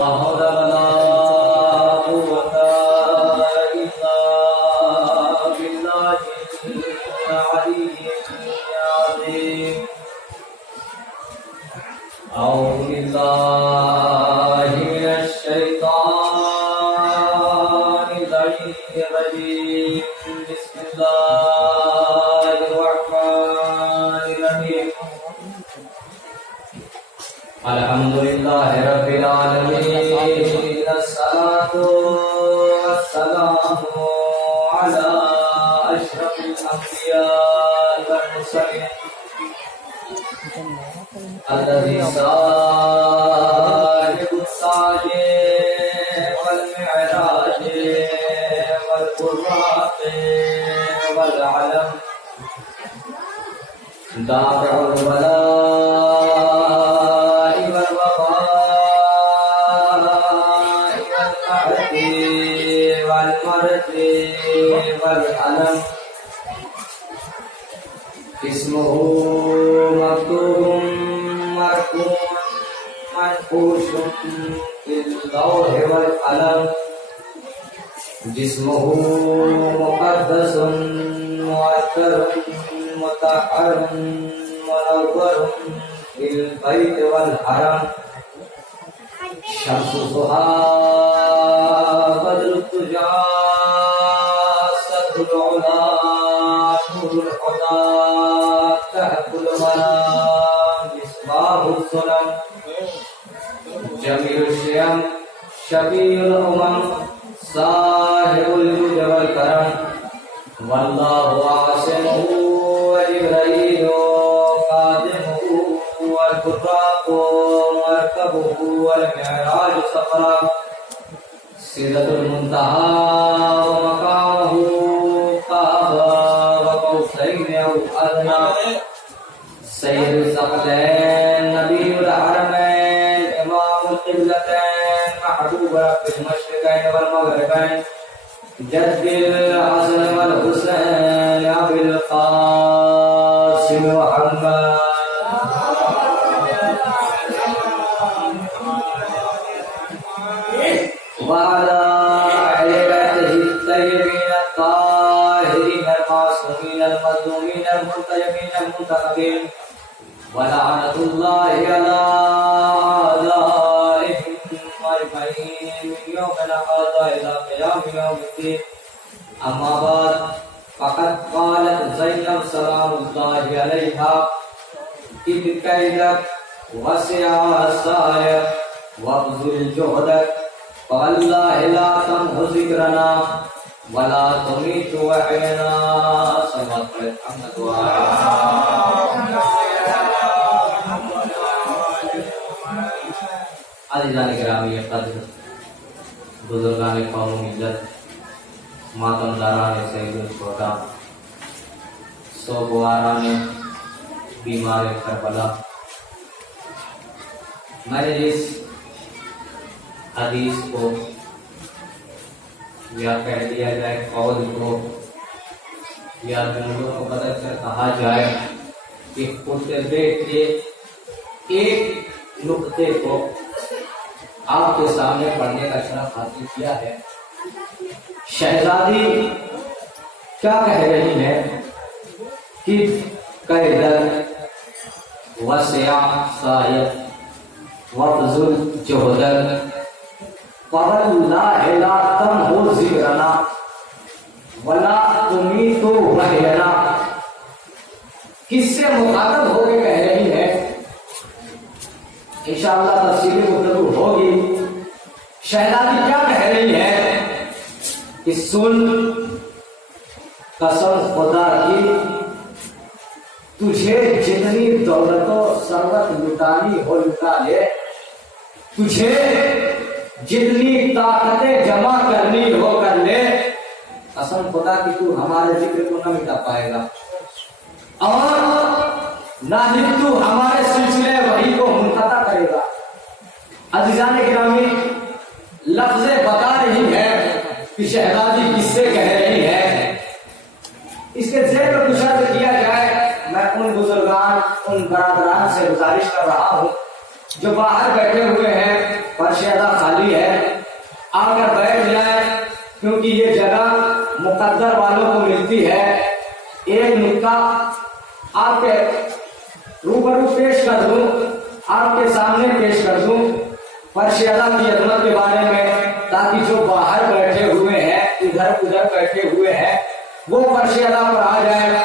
حول ولا قوة إلا بالله العلي العظيم. أعوذ بالله من الشيطان الرجيم. بسم الله الرحمن الرحيم. الحمد لله رب العالمين. الصلاة والسلام على أشرف الأنبياء والمرسلين الذي صاحب التاج والمعراج والقرآن والعلم دافع البلاء والوباء والقحط والمرض والألم. اسمه مكتوب مرقوم منقوش في اللوح والقلم. جسمه مقدس معطر مطهر منور في البيت والحرم. شمس الضحى بدر الدجى صدر العلا نور الهدى كهف المنام مصباح الظلم. جميل الشيم شفيع الأمم صاحب الجود والكرم. والله عاصمه وجبريل خادمه والبراق مركبه والمعراج سفرا. سدرة المنتهى ومقامه قاب وقوسين أو أدنى. سيد الثقلين نبي الحرمين إمام القبلتين محبوب رب المشرقين والمغربين جد الحسن والحسين أبي القاسم محمد وعلى أهل بيته الطيبين الطاهرين المعصومين المظلومين المرتجبين المنتخبين. ولعنة الله على أعدائهم أجمعين من يومنا هذا إلى قيام يوم الدين. أما بعد فقد قالت زينب سلام الله عليها إذ كيدك وسع سعيك وابذل جهدك فوالله لا تمحو ذكرنا ولا تميت وحينا. صلوات محمد عزیزان گرامی قدر بزرگان قوم ملت ماتم داران سید الشہداء سوگواران بیمار کربلا. میں نے اس حدیث کو یا کہہ دیا جائے قول کو یا جملوں کو بدل کر کہا جائے کہ خطبے کے ایک نقطے کو آپ کے سامنے پڑھنے کا شرف حاصل کیا ہے. شہزادی کیا کہہ رہی ہے کہ قیدر وسع سعیک وابذل جہدک فواللہ لا تمحو ذکرنا ولا تمیت وحینا. کس سے مخاطب ہو کے کہہ رہی ہے؟ انشاءاللہ تفصیلی گفتگو ہوگی. شہزادی کیا کہہ رہی ہے کہ سن قسم خدا کی تجھے جتنی دولت و ثروت لٹانی ہو لٹا لے, تجھے جتنی طاقتیں جمع کرنی ہو کر لے, قسم خدا کی تو ہمارے ذکر کو نہ مٹا پائے گا اور نہ ہی تو ہمارے سلسلے وحی کو منقطع کرے گا. عزیزان گرامی لفظ بتا رہی ہے کہ شہزادی کس سے کہہ رہی ہے. اس کے ذکر کو کچھ کیا جائے. میں ان بزرگان ان برادران سے گزارش کر رہا ہوں جو باہر بیٹھے ہوئے ہیں فرش ادا خالی ہے، آ کر بیٹھ جائیں، کیونکہ یہ جگہ مقدر والوں کو ملتی ہے۔ ایک نکتہ آپ کے روبرو پیش کر دوں، آپ کے سامنے پیش کر دوں فرش ادا کی عظمت کے بارے میں، تاکہ جو باہر بیٹھے ہوئے ہیں، ادھر ادھر بیٹھے ہوئے ہیں، وہ فرش ادا پر آ جائے۔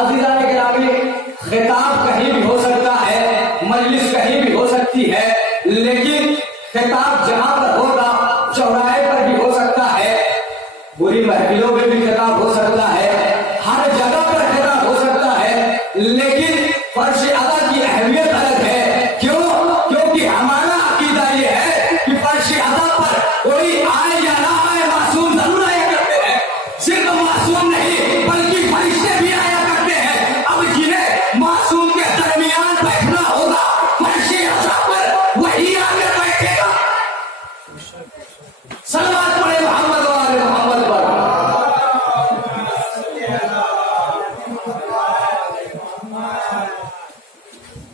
عزیزان گرامی، خطاب کہیں بھی ہو سکتا ہے، مجلس کہیں بھی ہو سکتی ہے، لیکن خطاب جہاں پر ہوگا چوراہے پر بھی ہو سکتا ہے، بری محفلوں میں بھی خطاب ہو سکتا ہے، ہر جگہ پر خطاب ہو سکتا ہے، لیکن فرش ادا کی اہمیت الگ ہے۔ کیوں؟ کیونکہ ہمارا عقیدہ یہ ہے کہ فرش ادا پر کوئی آئے یا نہ آئے، معصوم ضرور آیا کرتے ہیں، صرف معصوم نہیں بلکہ فرشتے بھی آیا کرتے ہیں۔ اب جنہیں معصوم کے درمیان بیٹھنا ہوگا، فرش ادا پر وہی آگے بیٹھے گا۔ صلوات پڑھے محمد و آل محمد پر۔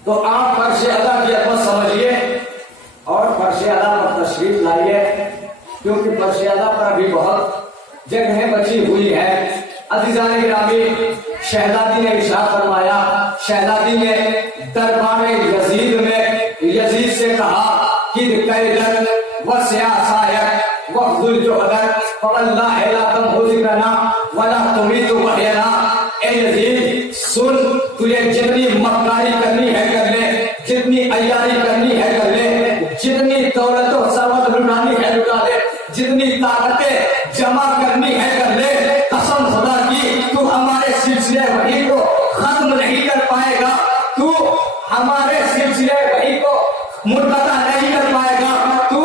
تو آپ فرش ادا کی عظمت سمجھیے اور فرش ادا پر تشریف لائیے، کیونکہ فرش ادا پر ابھی بہت جگہیں بچی ہوئی ہیں۔ عزیزان گرامی، شہزادی نے ارشاد فرمایا، شہزادی نے دربار یزید میں یزید سے کہا کہ قیدن وسیاسایت وخذل جوہدن فواللہ لا تنہو ذکرنا ولا تمیت وحینا۔ اے یزید سن، تجھے جتنی مکاری کرنی ہے کر لے، جتنی عیاری کرنی ہے کر لے، جتنی دولت و ثروت لٹانی ہے لٹا لے، جتنی طاقتیں جمع کرنی ہے کر لے، قسم خدا کی تو ہمارے سلسلے وحی کو ختم نہیں کر پائے گا، تو ہمارے سلسلے وحی کو منقطع نہیں کر پائے گا، تو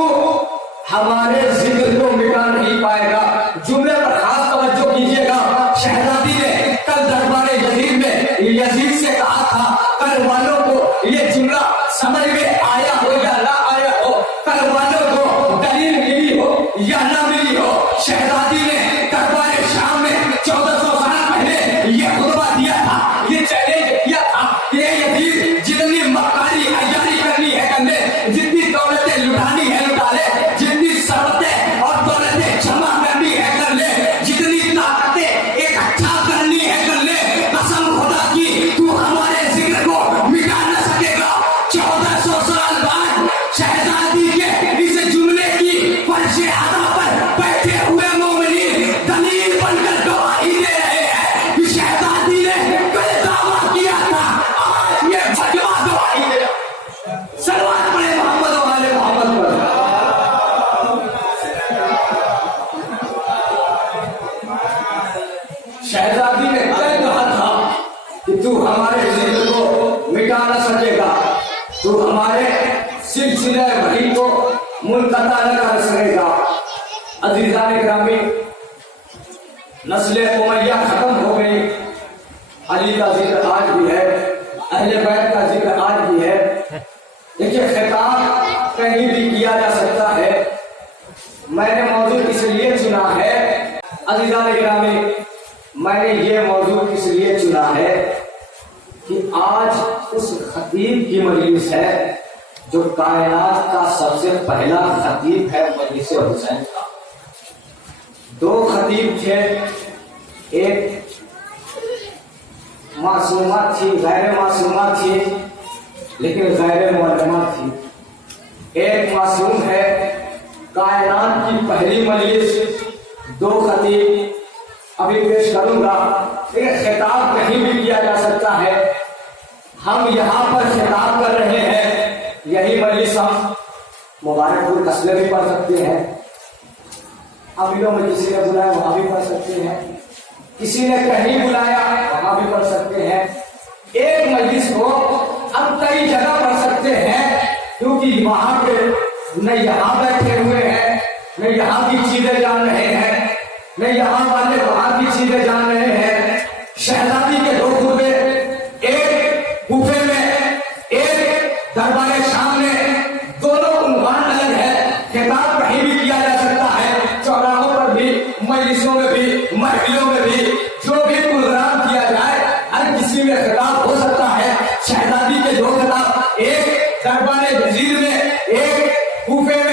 ہمارے ذکر کو مٹا نہیں پائے گا۔ جملے پر خاص توجہ کیجیے گا۔ شہزادی نے کل دربار یزید میں یزید سے کہا تھا، کل والوں کو یہ جملہ سمجھ میں آیا ہو یا نہ آیا ہو، کل والوں کو دلیل ملی ہو یا نہ ملی ہو، شہزادی نے دربار شام میں 1400 سال پہلے یہ خطبہ دیا تھا، یہ چیلنج کیا تھا کہ یزید جتنی مکاری عیاری کرنی ہے کر لے، جتنی دولتیں لٹانی ہے لٹا لے، جتنی ثروتیں اور دولتیں جمع کرنی ہے کر لے، جتنی طاقتیں اکٹھا کرنی ہے کر لے، قسم خدا کی تو ہمارے ذکر کو مٹا نہ سکے گا۔ 1400 سال بعد شہزادی کے اس جملے کی فرش ادا پر بیٹھے ہوئے مومنین دلیل بن کر گواہی دے رہے ہیں کہ شہزادی نے کل دعویٰ کیا تھا، آج یہ بجوا گواہی دے رہا۔ صلوات پڑھے محمد و آل محمد پر۔ شہزادی نے کل کہا تھا کہ تو ہمارے ذکر کو مٹا نہ سکے گا، تو ہمارے سلسلہ وحی کو منقطع نہ کر سکے گا۔ عزیزان گرامی، نسل امیہ ختم ہو گئی، علی کا ذکر آج بھی ہے، اہل بیت کا ذکر آج بھی ہے، دیکھیے خطاب کہیں بھی کیا جا سکتا ہے۔ میں نے موضوع اس لیے چنا ہے، عزیزان گرامی، میں نے یہ موضوع اس لیے چنا ہے کہ آج اس خطیب کی مجلس ہے جو کائنات کا سب سے پہلا خطیب ہے، مجلس حسین کا۔ دو خطیب تھے، ایک معصومہ تھی، غیر معصومہ تھی لیکن غیر معلمہ تھی، ایک معصوم ہے۔ کائنات کی پہلی مجلس، دو خطیب ابھی پیش کروں گا، لیکن خطاب کہیں بھی کیا جا سکتا ہے۔ ہم یہاں پر خطاب کر رہے ہیں، یہی مجلس ہم مبارک پور قصبے بھی پڑھ سکتے ہیں، امینوں میں کسی نے بلایا وہاں بھی پڑھ سکتے ہیں، کسی نے کہیں بلایا وہاں بھی پڑھ سکتے ہیں۔ ایک مجلس کو ہم کئی جگہ پڑھ سکتے ہیں، کیونکہ وہاں پہ نہ یہاں بیٹھے ہوئے ہیں، نہ یہاں کی چیزیں جان رہے ہیں، نہ یہاں والے وہاں کی چیزیں جان رہے ہیں۔ شہزادی کے دو خطبے، ایک کوفے میں، ایک دربار شام میں، دونوں عنوان الگ ہے۔ خطاب کہیں بھی کیا جا سکتا ہے، چوراہوں پر بھی، مجلسوں میں بھی، محفلوں میں بھی، جو بھی پروگرام کیا جائے ہر کسی میں خطاب ہو سکتا ہے۔ شہزادی کے دو خطاب، ایک دربار جزیر میں، ایک کوفے میں،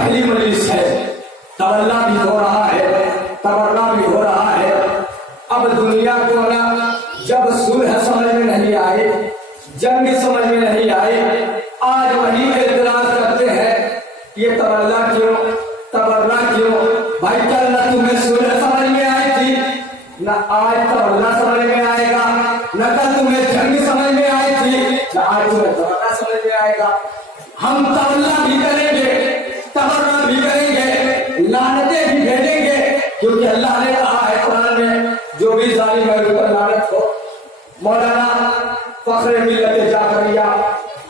پہلی مجلس ہے، تولا بھی ہو رہا ہے، تبرہ بھی ہو رہا ہے۔ اب دنیا کو نا جب صلح سمجھ میں نہیں آئی، جنگ سمجھ میں نہیں آئی، آج وہی اعتراض کرتے ہیں یہ تولا کیوں، تبرہ کیوں؟ بھائی کل نہ تمہیں صلح سمجھ میں آئی تھی، نہ آج تولا سمجھ میں آئے گا، نہ کل تمہیں جنگ سمجھ میں آئی تھی، نہ آج تمہیں تبرہ سمجھ میں آئے گا۔ ہم تولا بھی کریں گے، تبرہ بھی کریں گے، لعنتیں بھی بھیجیں گے، کیونکہ اللہ نے کہا ہے قرآن میں جو بھی ظالم ہے اس پر لعنت ہو۔ مولانا فخر ملت جعفریہ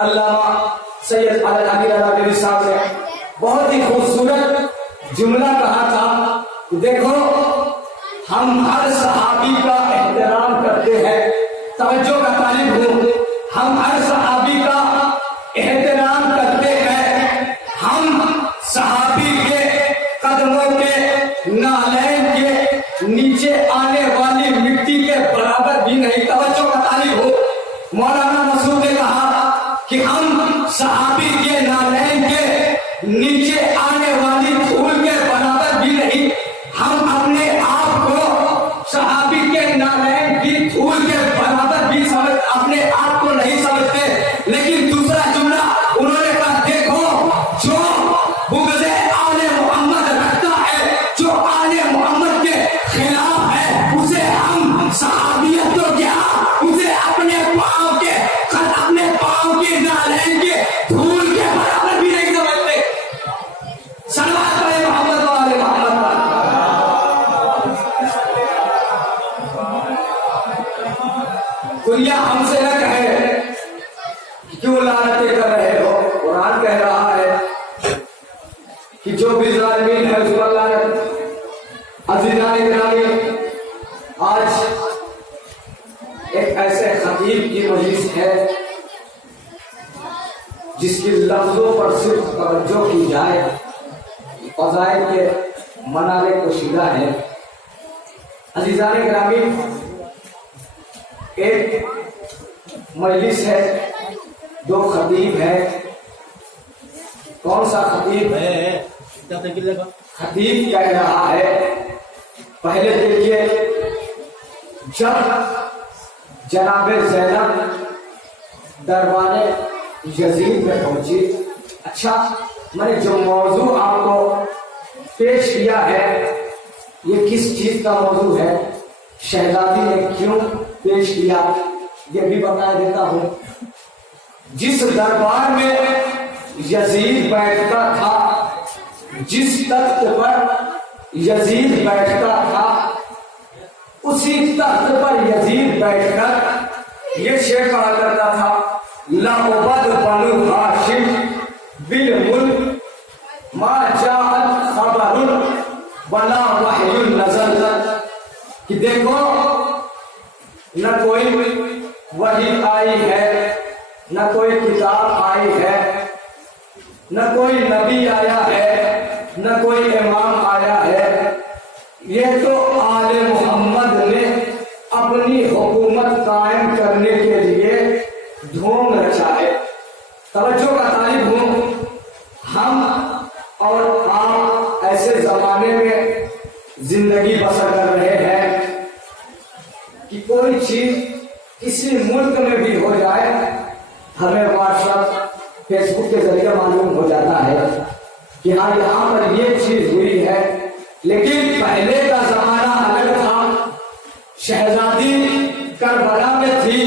علامہ سید علی الحدیث صاحب نے بہت ہی خوبصورت جملہ کہا تھا، دیکھو ہم ہر صحابی کا احترام کرتے ہیں، توجہ کا طالب ہوں، ہم ہر صحابی کا احترام کرتے ہیں، ہم صحابی کے قدموں کے نالین کے نیچے آنے والی مٹی کے برابر بھی نہیں، توجہ کا طالب ہوں۔ مولانا مسعود نے کہا کہ ہم صحابی کے نالین کے نیچے آنے والی دھول کے برابر بھی نہیں، ہم اپنے آپ کو صحابی کے نالین کی دھول کے برابر بھی اپنے آپ کو نہیں سمجھتے۔ لیکن دوسرا جملہ انہوں نے کہا دیکھو جو بغض آل محمد رکھتا ہے، جو آل محمد کے خلاف ہے، اسے ہم صحابیت تو کیا، اسے اپنے پاؤں کے نالین کے دھول کے برابر بھی نہیں سمجھتے۔ صلوات پڑھیں محمد و آل محمد۔ دنیا ہم سے نہ کہے کیوں لعنتیں کر رہے ہو، قرآن کہہ رہا ہے کہ جو بھی ظالمین ہے اس پر لعنت۔ عزیزان گرامی، آج ایک ایسے خطیب کی مجلس ہے جس کی لفظوں پر صرف توجہ کی جائے فضائل کے منارے کشیدہ ہے۔ عزیزان گرامی، ایک مجلس ہے، دو خطیب ہے۔ کون سا خطیب ہے؟ خطیب کہہ رہا ہے، پہلے دیکھیے جب جناب زینب دربار یزید میں پہنچی، اچھا میں نے جو موضوع آپ کو پیش کیا ہے یہ کس چیز کا موضوع ہے، شہزادی نے کیوں پیش کیا، یہ بھی بتا دیتا ہوں۔ جس دربار میں یزید بیٹھتا تھا، جس تخت پر یزید بیٹھتا تھا، اسی تخت پر یزید بیٹھ کر یہ شعر پڑھا کرتا تھا، لَعُبَدْ بَنُو ہاشم بِالْمُلْکِ مَا جَاءَتْ خَبَرٌ وَلَا وَحْیٌ نَزَلَ، کہ دیکھو نہ کوئی وحی آئی ہے، نہ کوئی کتاب آئی ہے، نہ کوئی نبی آیا ہے، نہ کوئی امام آیا ہے، یہ تو آل محمد نے اپنی حکومت قائم کرنے کے لیے دھوم رچا ہے۔ توجہ کا طالب ہوں، ہم اور آپ ایسے زمانے میں زندگی بسر کر رہے ہیں کہ کوئی چیز کسی ملک میں بھی ہو جائے ہمیں واٹس ایپ فیس بک کے ذریعے معلوم ہو جاتا ہے کہ ہاں یہاں پر یہ چیز ہوئی ہے۔ لیکن پہلے کا زمانہ الگ تھا، شہزادی کربلا میں تھی،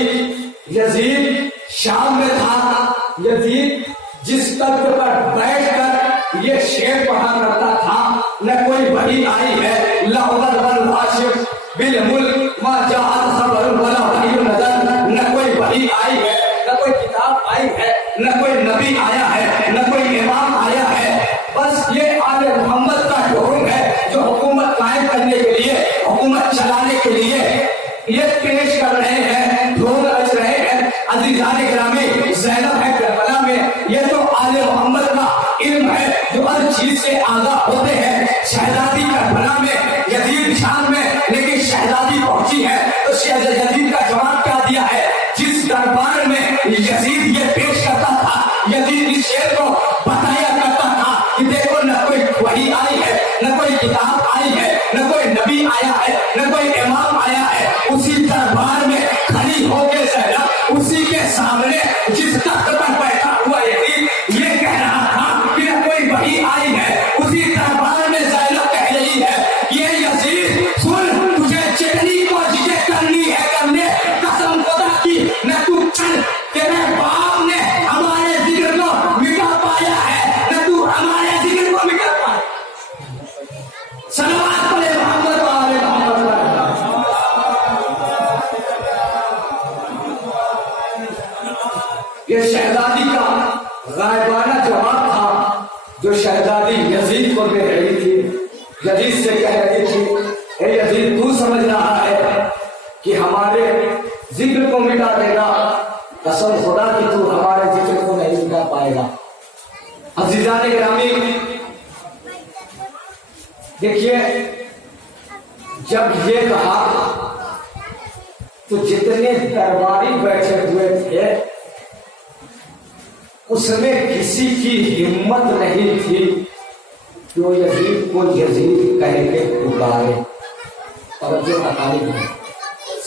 یزید شام میں تھا، یزید جس تخت پر بیٹھ کر یہ شعر پڑھا کرتا تھا، نہ کوئی وحی آئی ہے، لَعُبَدْ بَنُو ہاشم بِالْمُلْکِ مَا جَاءَتْ خَبَرٌ وَلَا وَحْیٌ نَزَلَ، نہ کوئی وحی آئی ہے، نہ کوئی کتاب آئی ہے، نہ کوئی نبی آیا ہے، نہ کوئی امام آیا ہے، بس یہ آل محمد کا حکم ہے جو حکومت قائم کرنے کے لیے، حکومت چلانے کے لیے یہ پیش کر رہے ہیں، دھوم رچ رہے ہیں۔ عزیزان گرامی، زینب ہے کربلا میں، یہ تو آل محمد کا علم ہے جو ہر چیز سے آگاہ ہوتے ہیں۔ شہزادی کربلا میں، یزید شام میں، لیکن شہزادی پہنچی ہے تو یزید کا جواب کیا دیا ہے؟ جس دربار میں یزید یہ پیش کرتا تھا، یزید اس شعر کو بتایا کرتا تھا کہ دیکھو نہ نہ کوئی کتاب آئی ہے، نہ کوئی نبی آیا ہے، نہ کوئی امام آیا ہے، اسی دربار میں کھڑی ہو کے زینب اسی کے سامنے جس تخت پر بیٹھا ہوا یزید یہ کہہ رہا تھا کہ نہ کوئی وحی آئی ہے، اسی دربار میں زینب کہہ رہی ہے یہ یزید سن، تجھے چٹنی کو جسے کرنی ہے کرنے، قسم خدا کی نہ تو چل، تیرے باپ نے ہمارے ذکر کو مٹا پایا ہے، نہ تو ہمارے ذکر کو مٹا پایا۔ صلوات پڑھے محمد و آل محمد۔ یہ شہزادی کا غائبانہ جواب تھا جو شہزادی یزید کو دے رہی تھی۔ یزید سے کہہ رہی تھی اے یزید تو سمجھ رہا ہے کہ ہمارے ذکر کو مٹا دے گا، قسم خدا کی تو ہمارے ذکر کو نہیں مٹا پائے گا۔ عزیزان گرامی دیکھیے جب یہ کہا تو جتنے درباری بیٹھے ہوئے تھے اس میں کسی کی ہمت نہیں تھی کہ وہ یزید کو یزید کہہ کے پکارے۔ توجہ بتائی ہے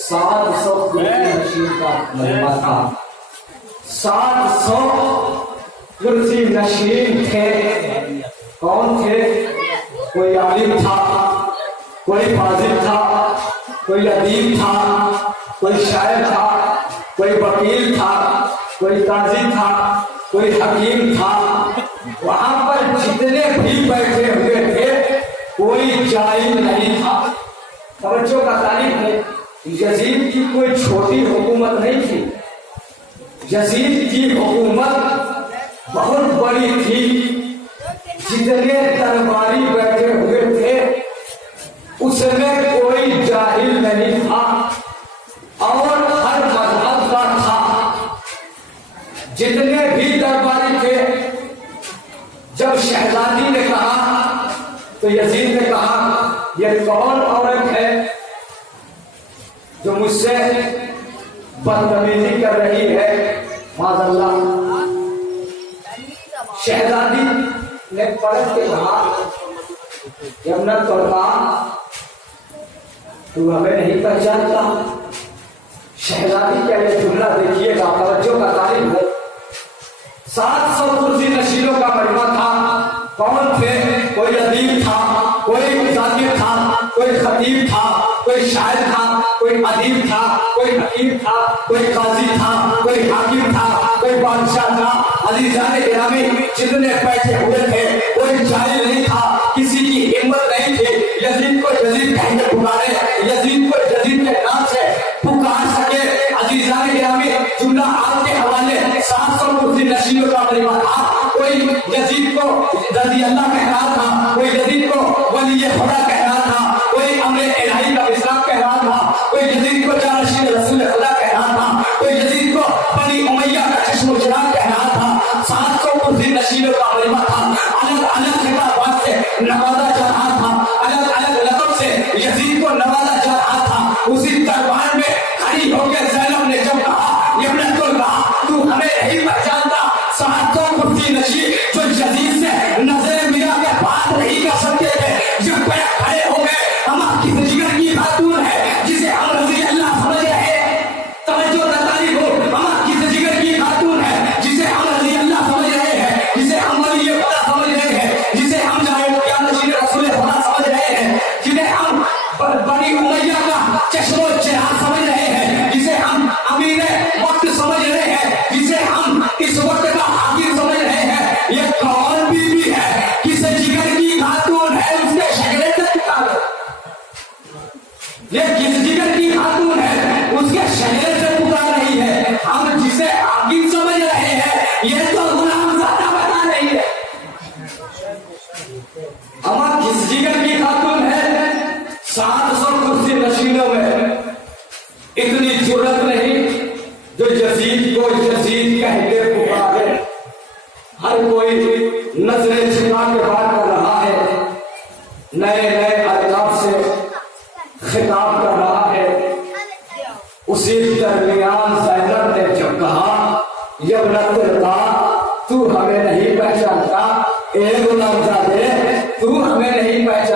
700 کرسی نشین کا مجمع تھا، 700 کرسی نشین تھے۔ کون تھے؟ کوئی عالم تھا، کوئی فاضل تھا، کوئی ادیب تھا، کوئی شاعر تھا، کوئی وکیل تھا، کوئی قاضی تھا، کوئی حکیم تھا۔ وہاں پر جتنے بھی بیٹھے ہوئے تھے کوئی جاہل نہیں تھا۔ توجہ کا تعلیم ہے یزید کی کوئی چھوٹی حکومت نہیں تھی، یزید کی حکومت بہت بڑی تھی۔ جتنے درباری بیٹھے ہوئے تھے اس میں کوئی جاہل نہیں تھا اور ہر مذہب کا تھا۔ جتنے بھی درباری تھے جب شہزادی نے کہا تو یزید نے کہا یہ کون عورت ہے جو مجھ سے بدتمیزی کر رہی ہے؟ معاذ اللہ۔ شہزادی نے پلٹ کے کہا یمنا توڑا تو ہمیں نہیں پہچانتا۔ شہزادی کیا یہ جملہ دیکھیے گا، توجہ کا تعلیم ہے۔ 700 کرسی نشینوں کا مجمع تھا۔ کون تھے؟ کوئی ادیب تھا، کوئی ذاکر تھا، کوئی خطیب تھا، کوئی شاعر تھا، کوئی ادیب تھا، کوئی حکیم تھا، کوئی قاضی تھا، کوئی حاکم تھا، کوئی بادشاہ تھا۔ عزیزان گرامی جتنے بیٹھے ہوئے تھے کوئی جاہل نہیں تھا، کسی کی ہمت نہیں تھی یزید کو یزید کہہ کے پکارے، یزید کو یزید کے نام سے پکار سکے۔ عزیزان گرامی جملہ آپ کے حوالے 700 کرسی نشینوں کا مجمع تھا۔ کوئی یزید کو رضی اللہ کہہ رہا تھا، کوئی یزید کو ولی خدا کہہ رہا تھا، کوئی امر الہی کا اسلام کہہ رہا تھا، کوئی یزید کو جانشین رسول خدا کہہ رہا تھا، کوئی یزید کو بنی امیہ کا چشم و چراغ کہہ رہا تھا۔ 700 کرسی نشینوں کا مجمع تھا، الگ الگ خطابات سے نوازا جا رہا تھا، الگ الگ لقب سے یزید کو نوازا جا رہا تھا۔ اسی دربار میں کھڑی ہو کے زینب نے جب کہا ابنت اللہ تو ہمیں نہیں پہچانتا، 700 کرسی نشین جو یزید سے نظر ملا کے بات نہیں کر سکتے تھے جب بیٹھ کھڑے ہو گئے۔ ہم کس جگر کی خاتون ہے جسے ہم رضی اللہ سمجھ رہے ہیں؟ توجہ تعریف ہو، ہم کس جگر کی خاتون ہے جسے ہم رضی اللہ سمجھ رہے ہیں، جسے ہم ولی خدا سمجھ رہے ہیں، جسے ہم جانشین رسول خدا سمجھ رہے ہیں، جنہیں ہم بنی امیہ کا چشم و چراغ سمجھ رہے ہیں، جسے ہم امیر وقت سمجھ رہے ہیں، جسے ہم اس وقت کا حاکم سمجھ رہے ہیں۔ یہ کون بیوی ہے؟ کس جگر کی خاتون ہے؟ اس کے شکلے سے پکارو۔ یہ کس جگر کی خاتون ہے؟ اس کے شکلے سے پکار رہی ہے۔ ہم جسے حاکم سمجھ رہے ہیں یہ تو غلام زادہ بتا رہی ہے۔ ہم کس جگر کی خاتون ہے؟ 700 کرسی نشینوں میں اتنی جرأت نہیں جو یزید کو یزید کہہ کے پکارے۔ ہر کوئی نظریں چھپا کے بات کر رہا ہے، نئے نئے القاب سے خطاب کر رہا ہے۔ اسی درمیان زینب نے جب کہا یبنت اللہ تو ہمیں نہیں پہچانتا، اے غلام زادے تو ہمیں نہیں پہچانتا،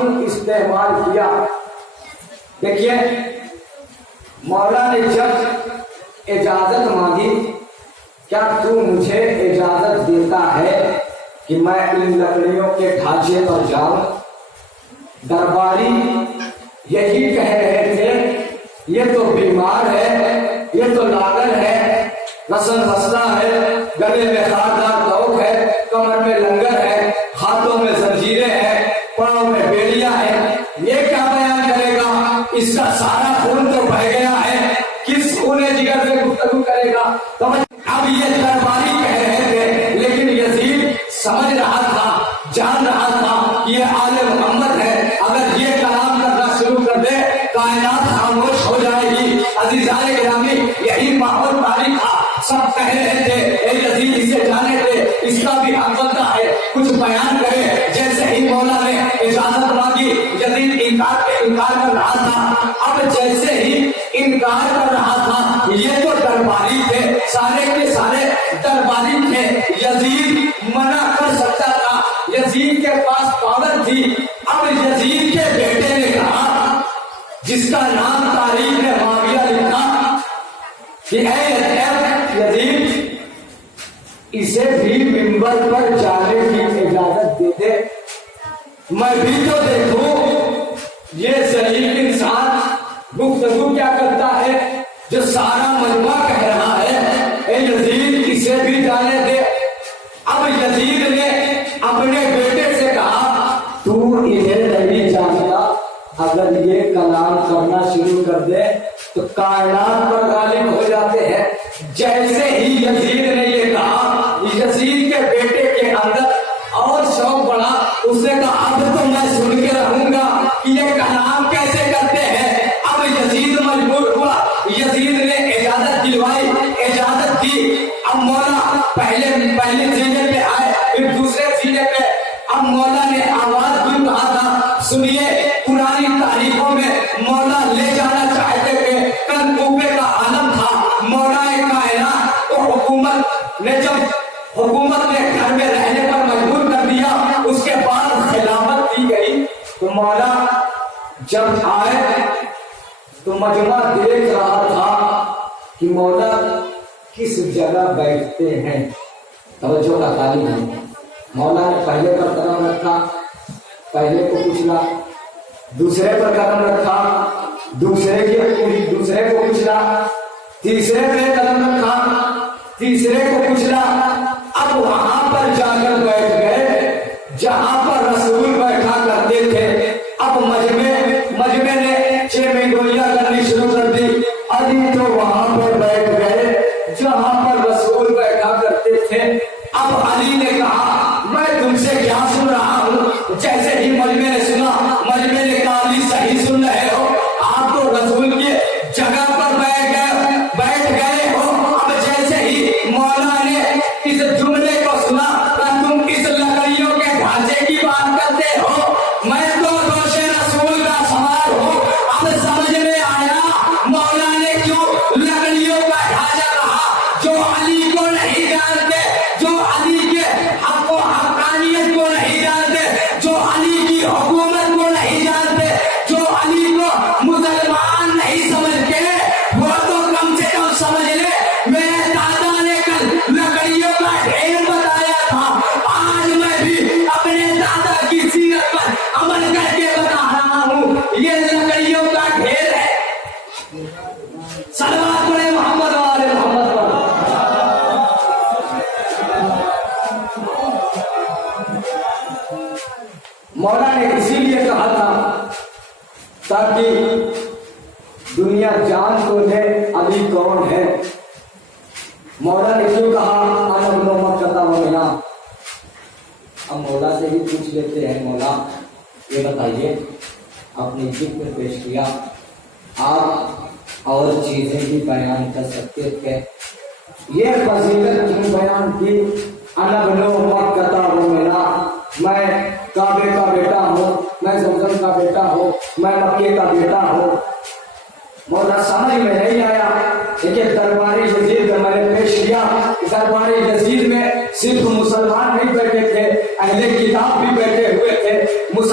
کیوں استعمال کیا؟ دیکھیے مولا نے جب اجازت مانگی، کیا تو مجھے اجازت دیتا ہے کہ میں ان لکڑیوں کے ڈھانچے پر جاؤں؟ درباری یہی کہہ رہے تھے یہ تو بیمار ہے، یہ تو لاغر ہے، رسن مسئلہ ہے، گلے میں خاردار توق ہے، کمر میں لنگر ہے، ہاتھوں میں زنجیریں ہیں، پاؤں میں بیڑیاں ہیں، یہ کیا بیان کرے گا؟ اس کا سارا خون تو بہہ گیا ہے، کس خون جگر سے گفتگو کرے گا؟ اب یہ درباری کہہ رہے تھے، لیکن یزید سمجھ رہا تھا، جان رہا تھا یہ آل محمد ہے، اگر یہ کلام کرنا شروع کر دے کائنات خاموش ہو جائے گی۔ عزیزان گرامی یہی ماحول طاری تھا، سب کہہ رہے تھے اے یزید اسے جانے دے، اس کا بھی حق بنتا ہے کچھ بیان کرے۔ جیسے ہی مولا نے اجازت مانگی یزید انکار کر رہا تھا، اب جیسے ہی انکار کر رہا تھا، یہ تو درباری تھے، سارے کے سارے درباری تھے، یزید منع کر سکتا تھا، یزید کے پاس پاور تھی۔ اب یزید کے بیٹے نے کہا جس کا نام تاریخ نے معاویہ لکھا کہ اے یزید اسے بھی منبر پر جانے کی اجازت دے دے، میں بھی تو دیکھوں یہ ضعیف انسان گفتگو کیا کرتا ہے جو سارا مجمع کہہ رہا ہے اے یزید اسے بھی جانے دے۔ اب یزید نے اپنے بیٹے سے کہا تو انہیں نہیں جانتا، اگر یہ کلام کرنا شروع کر دے تو کائنات پر غالب ہو جاتے ہیں۔ جیسے ہی یزید نے یہ کہا یزید کے بیٹے کے اندر اور شوق بڑھا، اس نے کہا اب تو میں سن کے رہوں گا کہ یہ کلام کیسے کرتے ہیں۔ اب یزید مجبور ہوا، یزید نے اجازت دلوائی، اجازت دی۔ اب مولا پہلے سینے پہ آئے، پھر دوسرے سینے پہ۔ اب مولا نے آواز بھی کہا تھا، سنیے پرانی تاریخوں میں مولا لے جانا چاہتے تھے، کل کوفے کا عالم تھا، مولا کائنات کو حکومت نے گھر میں رہنے پر مجبور کر دیا، اس کے بعد خلافت دی گئی۔ تو مولا جب آئے تو مجمع دیکھ رہا تھا کہ مولا کس جگہ بیٹھتے ہیں، توجہ کا تعلیم ہے۔ مولا نے پہلے پر قدم رکھا، پہلے کو کچلا، دوسرے پر قدم رکھا، دوسرے کو کچلا، تیسرے پہ قدم رکھا، تیسرے کو کچلا۔ اب وہاں پر جا کر بیٹھ گئے جہاں پر رسول بیٹھا کرتے تھے۔ اب مجمع نے چیمیں گوئیاں کرنی شروع کر دی، علی تو وہاں پر بیٹھ گئے جہاں پر رسول بیٹھا کرتے تھے۔ اب علی نے کہا میں تم سے کیا سن رہا ہوں؟ جیسے ہی مجمع نے سنا، مجمع نے کہا علی صحیح سن رہے ہو، آپ تو رسول کی جگہ پر بیٹھ گئے ہو۔ اب جیسے ہی مولا نے اس جملے کو سنا، تم اس لکڑیوں کے ڈھانچے کی بات کرتے ہو، میں تو دوش رسول کا سوار ہوں۔ اب سمجھ میں آیا مولا نے کیوں لکڑیوں کا ڈھانچہ کہا، جو علی کو نہیں جانتے، جو علی کے حق و حقانیت کو نہیں جانتے، جو علی کی حکومت کو نہیں جانتے، جو علی کو مسلمان نہیں سمجھتے، وہ تو کم سے کم سمجھ لے میرے دادا نے کل لکڑیوں کا ڈھیر بتایا تھا، آج میں بھی اپنے دادا کی سیرت پر عمل کر کے بتا رہا ہوں یہ لکڑیوں کا ڈھیر ہے۔ صلوات پڑھے محمد و آل محمد پر۔ مولا نے اسی لیے کہا تھا تاکہ دنیا جان تو لے علی کون ہے۔ مولا نے کیوں کہا انا ابن مکہ ومنا؟ اب مولا سے ہی پوچھ لیتے ہیں، مولا یہ بتائیے اپنی ذکر پیش کیا، آپ اور چیزیں بھی بیان کر سکتے تھے، یہ فضیلت کیوں بیان کی؟ انا ابن مکہ ومنا، میں کعبے کا بیٹا ہوں، میں زمزم کا بیٹا ہوں، میں مکے کا بیٹا ہوں۔ مولا سمجھ میں نہیں آیا لیکن درباری یزید میں نے پیش کیا۔ درباری یزید میں صرف مسلمان نہیں بیٹھے تھے، اہل کتاب بھی بیٹھے ہوئے تھے،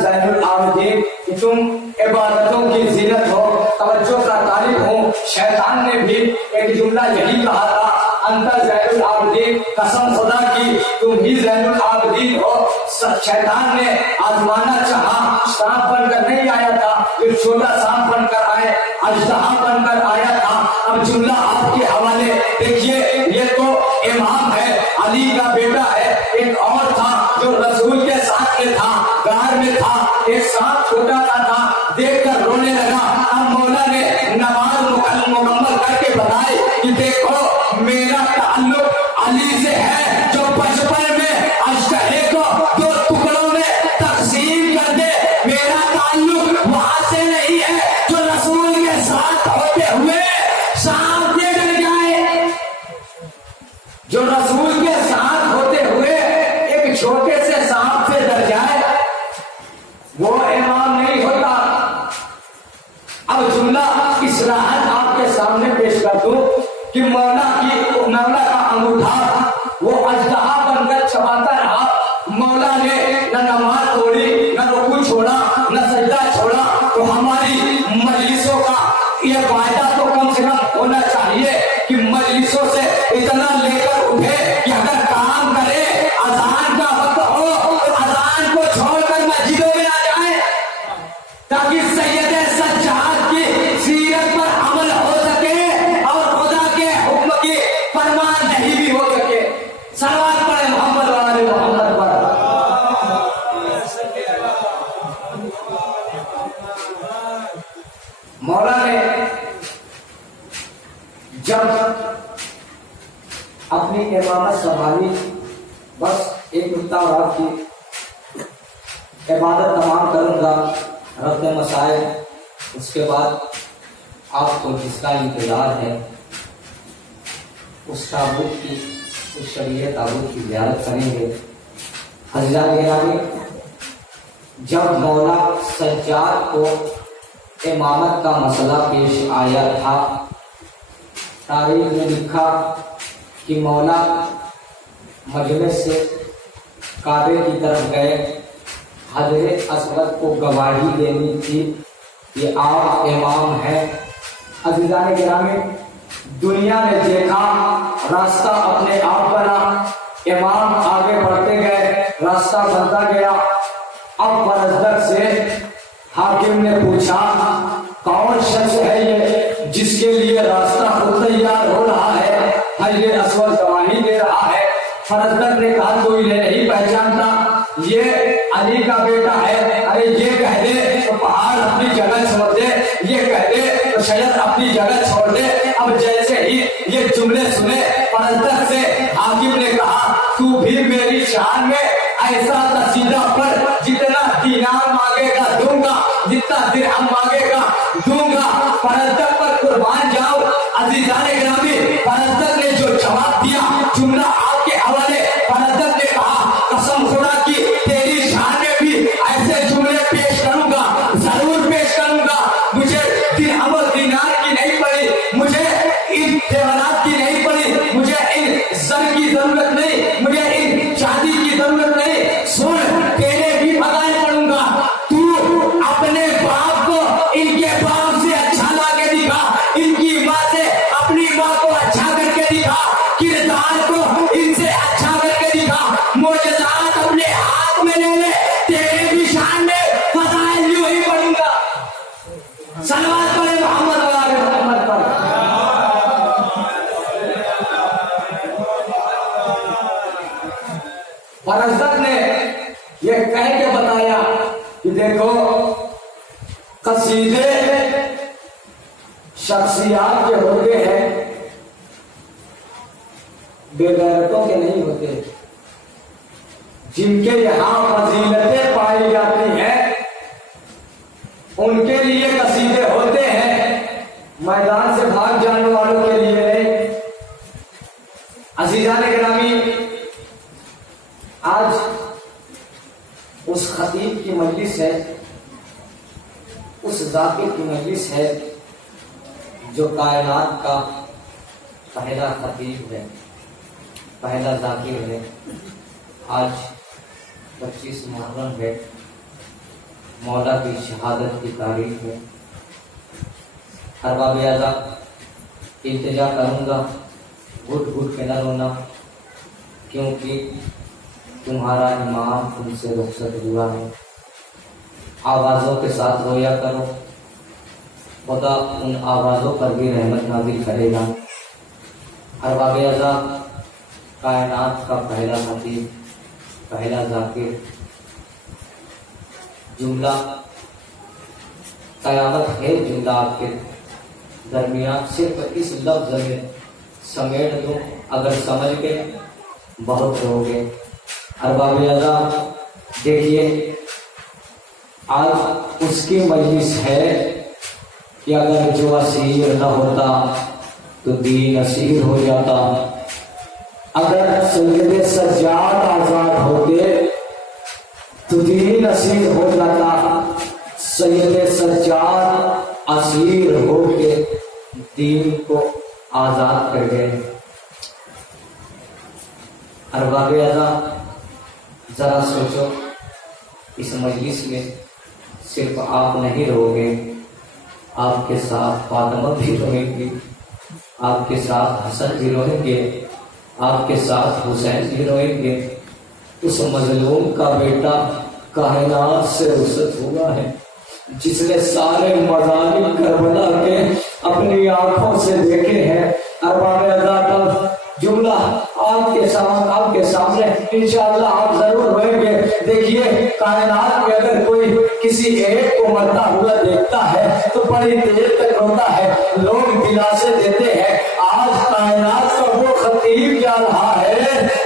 زین العابدین کہ تم عبادتوں کی زینت ہو، توجہ کا طالب ہو۔ شیطان نے بھی ایک جملہ یہی کہا تھا، انت زین العابدین، قسم خدا کی تم ہی زین العابدین ہو۔ شیطان نے آزمانا چاہا، سانپ بن کر نہیں آیا تھا، ایک چھوٹا سانپ بن کر آئے، اژدہا بن کر آیا تھا۔ اب جملہ آپ کے حوالے دیکھیے، یہ تو امام ہے، علی کا بیٹا ہے۔ ایک اور تھا جو رسول کے ساتھ میں تھا، غار میں تھا، ایک سانپ چھوٹا سا تھا، دیکھ کر رونے لگا۔ اب مولا نے نماز مکمل کر کے بتائی کہ دیکھو میرا تعلق علی سے ہے، جو بچپن میں اژدہے کو دو ٹکڑوں میں تقسیم کر دے۔ میرا تعلق وہاں سے نہیں ہے جو رسول کے ساتھ ہوتے ہوئے سانپ سے ڈر جائے، جو رسول کے ساتھ ہوتے ہوئے ایک چھوٹے سے سانپ سے ڈر جائے، وہ امام نہیں ہوتا۔ اب جملہ اصلاحات آپ کے سامنے پیش کر دوں کہ مولا کا انگوٹھا وہ اژدہا بن کر چھپاتا رہا۔ مولا نے نہ نماز توڑی، نہ رکوع چھوڑا، نہ سجدہ چھوڑا۔ تو ہماری مجلسوں کا یہ وعدہ تو کم سے کم ہونا چاہیے کہ مجلسوں سے اتنا لے کر اٹھے کہ اگر کام کرے، اذان کا وقت ہو تو اذان کو چھوڑ کر مسجدوں میں نہ جائیں، تاکہ سید سجاد کی سیرت پر عمل ہو سکے اور خدا کے حکم کی فرمان نہیں بھی ہو سکے۔ صلوات پڑھیں محمد والے محمد پر۔ مولا نے جب اپنی امامت سنبھالی، بس ایک نکتہ اور آپ کی عبادت تمام کروں گا، رفع مسائل، اس کے بعد آپ کو جس کا انتظار ہے اس تابوت کی، اس شریعہ تابوت کی زیارت کریں گے۔ حضرات گرامی، جب مولا سجاد کو امامت کا مسئلہ پیش آیا تھا، تاریخ میں لکھا کہ مولا مجلس سے کعبے کی طرف گئے، حضرت اسود کو گواہی دینی تھی کہ آپ امام ہیں۔ عزیزان گرامی، دنیا نے دیکھا راستہ اپنے آپ بنا، امام آگے بڑھتے گئے، راستہ بنتا گیا۔ اب پرزدر سے حاکم نے پوچھا کون شخص ہے یہ جس کے لیے راستہ خود تیار ہو رہا ہے، حضرت اسود گواہی دے رہا ہے۔ پرزدر نے کہا کوئی نہیں پہچانتا، یہ علی کا بیٹا ہے۔ ارے یہ کہہ دے تو پہاڑ اپنی جگہ چھوڑ دے، یہ کہہ دے تو شجر اپنی جگہ چھوڑ دے۔ اب جیسے ہی یہ جملے سنے، پرزدر سے حاکم نے کہا تو بھی میری شان میں ایسا قصیدہ پڑھ، جتنا دینار مانگے گا دوں گا، جتنا درہم مانگے گا دوں گا، پرزدر پر قربان جاؤ۔ عزیزان گرامی، پرزدر نے جو جواب دیا، جملہ آپ کے حوالے، پرزدر نے کہا قسم خدا کی تیری شان میں بھی ایسے جملے پیش کروں گا، ضرور پیش کروں گا۔ مجھے درہم و دینار کی نہیں پڑی، مجھے ان زیورات کی نہیں پڑی، مجھے ان زر کی ضرورت نہیں، مجھے ان چاندی کی ضرورت نہیں۔ سن، تیرے بھی بتائے پڑوں گا، تو اپنے باپ کو ان کے باپ سے اچھا لا کے دکھا، ان کی ماں سے اپنی ماں کو اچھا کر کے دکھا، کردار کو ان سے اچھا کر کے دکھا، معجزات اپنے ہاتھ میں لے لے، تیرے بھی شان میں فضائل یوں ہی پڑھوں گا۔ صلوات پڑھیں محمد والے محمد پر۔ پرزدر نے یہ کہہ کے بتایا کہ دیکھو قصیدے شخصیات کے ہوتے ہیں، بے غیرتوں کے نہیں ہوتے۔ جن کے یہاں فضیلتیں پائی جاتی ہیں ان کے لیے قصیدے ہوتے ہیں، میدان سے بھاگ جانے والوں کے لیے نہیں۔ عزیزان گرامی، آج اس خطیب کی مجلس ہے، اس ذاکر کی مجلس ہے جو کائنات کا پہلا خطیب ہے، پہلا ذاکر ہے۔ آج 25 محرم ہے، مولا کی شہادت کی تاریخ ہے۔ ارباب اعضا التجا کروں گا گھٹ گھٹ کے نہ رونا، کیونکہ تمہارا امام تم سے رخصت ہوا ہے۔ آوازوں کے ساتھ رویا کرو، خدا ان آوازوں پر بھی رحمت نازل کرے گا۔ ارباب اعضا کائنات کا پہلا خطیب، پہلا ذاکر، جملہ قیامت ہے جملہ آپ کے درمیان صرف اس لفظ میں سمیٹ دو، اگر سمجھ کے بہت رو گے۔ ارباب اعضا دیکھیے آج اس کی مجلس ہے کہ اگر جو اسیر نہ ہوتا تو دین اسیر ہو جاتا، اگر سید سجاد آزاد ہوتے تو دین اسیر ہو جاتا۔ سید سجاد اسیر ہو کے دین کو آزاد کر گئے۔ ارباب اعضا ذرا سوچو، اس مجلس میں صرف آپ نہیں رو گے، آپ کے ساتھ فاطمہ بھی روئیں گی، آپ کے ساتھ حسن بھی روئیں گے، آپ کے ساتھ حسین بھی روئیں گے۔ اس مظلوم کا بیٹا کائنات سے رخصت ہوا ہے، جس نے سارے مظالم کربلا کے اپنی آنکھوں سے دیکھے ہیں۔ ارباب اعضا کا جملہ آپ کے سامنے انشاءاللہ آپ ضرور روئیں گے۔ دیکھیے کائنات میں اگر کوئی کسی ایک کو مرتا ہوا دیکھتا ہے تو بڑی دیر تک روتا ہے، لوگ دلاسے دیتے ہیں۔ آج کائنات کا وہ خطیب جا رہا ہے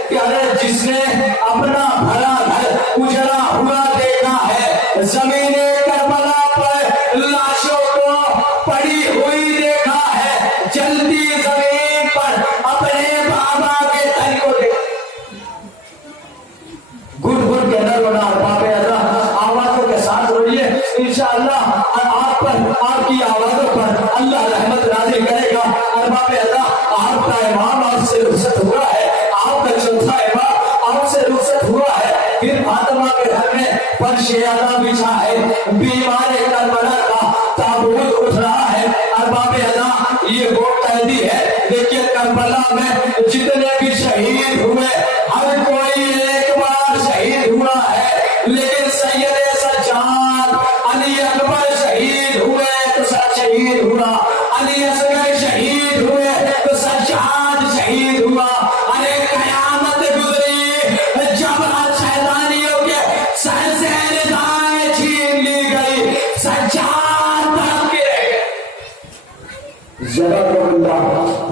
کہ جس نے اپنا بھلا گھر اجڑا ہوا دیکھا ہے، زمین کربلا پر لاشوں کو پڑی ہوئی دیکھا ہے، جلدی زمین پر اپنے بابا کے تن کو گھٹ گھٹ کے نہ رونا۔ ارباب اعضا آوازوں کے ساتھ روئیے، انشاءاللہ آپ پر، آپ کی آوازوں پر اللہ رحمت نازل کرے گا۔ ارباب اعضا آپ کا امام آپ سے رخصت ہوا ہے، آپ کا چوتھا امام آپ سے رخصت ہوا ہے۔ پھر فاطمہ کے گھر میں فرش اعلیٰ بچھا ہے، بیمار کربلا کا تابوت اٹھ رہا ہے۔ ارباب اعضا یہ وہ قیدی ہے، دیکھیے کربلا میں جتنے بھی شہید ہوئے ہر کوئی ایک بار شہید ہوا ہے، لیکن سید سجاد علی اکبر شہید ہوئے تو سچ شہید ہوا، علی اصغر شہید ہوئے تو سجاد شہید ہوا۔ ارے قیامت گزری جب شیطانیوں کے سر سے ردائیں چھین لی گئی، سجاد تڑپ کے رہ گئے۔ ذرا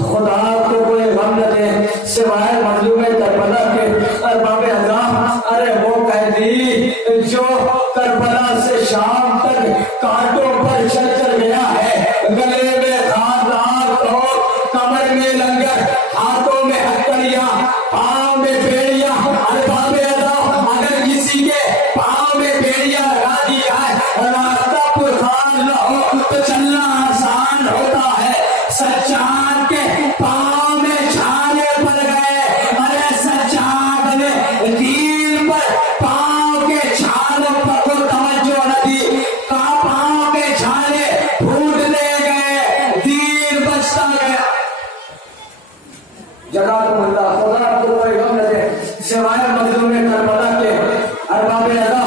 خدا کو کوئی غم نہ دے سوائے مظلوم کربلا کے۔ ارباب اعضا ارے وہ قیدی جو کربلا سے شام تک کانٹوں پر چل چل گیا ہے، گلے میں خاردار تو کمر میں لنگر، ہاتھوں میں ہتھکڑیاں، پاؤں میں بیڑیاں۔ ارباب اعضا اگر کسی کے پاؤں میں بیڑیاں لگا دی جائے، راستہ پرخان نہ ہو تو چلنا آسان ہوتا ہے۔ سجاد کے پاؤں میں چھالے پڑ گئے، ارے سجاد نے دین پر پاؤں کے چھالوں پر کوئی توجہ نہ دی، پاؤں کے چھالے پھوٹنے گئے، دین بچتا گیا۔ جزاکم اللہ، خدا کو کوئی غم نہ دے سوائے مظلوم کربلا کے۔ ارباب اعضا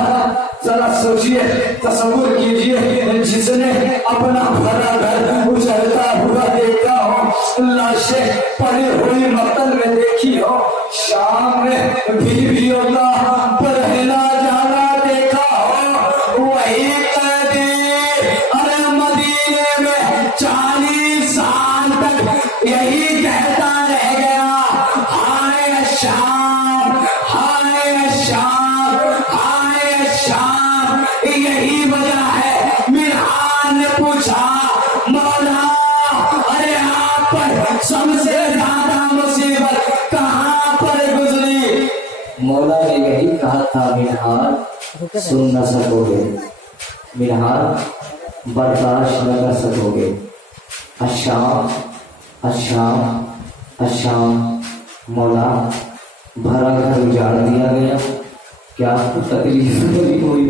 ذرا سوچئے، تصور کیجئے، جس نے اپنا بھلا گھر اجڑتا ہوا دیکھا ہو، لاشیں پڑی ہوئی مقتل میں دیکھی ہو، شام میں بیویوں کا پہلا جانا دیکھا ہو، وہی قیدی ارے مدینے میں 40 سال تک یہی کہتا رہ گیا، ہائے شام، ہائے شام، ہائے شام۔ یہی وجہ ہے میران نے پوچھا، مولا ارے آپ پر سب سے زیادہ مصیبت کہاں پر گزری؟ مولا نے یہی کہا تھا، میران سن نہ سکوگے، میران برداشت نہ کر سکوگے، الشام الشام الشام۔ مولا بھرا گھر اجاڑ دیا گیا، کیا آپ کو تکلیف نہیں ہوئی؟